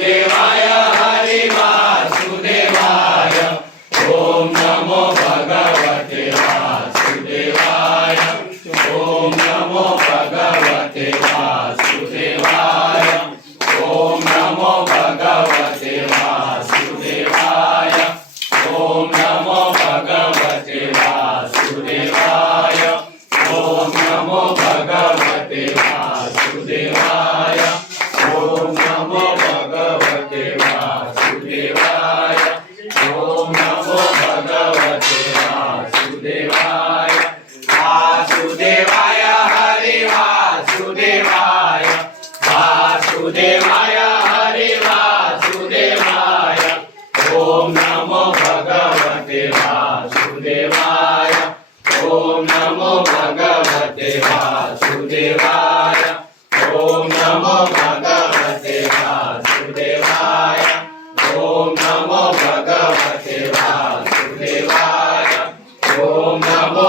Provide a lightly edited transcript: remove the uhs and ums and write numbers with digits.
देवाय हरि वासुदेवाय ओम नमो भगवते वासुदेवाय ओम नमो भगवते वासुदेवाय ओम नमो भगवते वासुदेवाय ओम नमो भगवते वासुदेवाय ओम नमो भगवते वासुदेवाय ओम नमो भगवते वासुदेवाय ओम नमो भगवते वासुदेवाय वासुदेवाय हरि वासुदेवाय वासुदेवाय हरि वासुदेवाय ओम नमो भगवते वासुदेवाय ओम नमो भगवते वासुदेवाय ओम नमो भगवते वासुदेवाय ओम नमो भगवते वासुदेवाय ओम नमो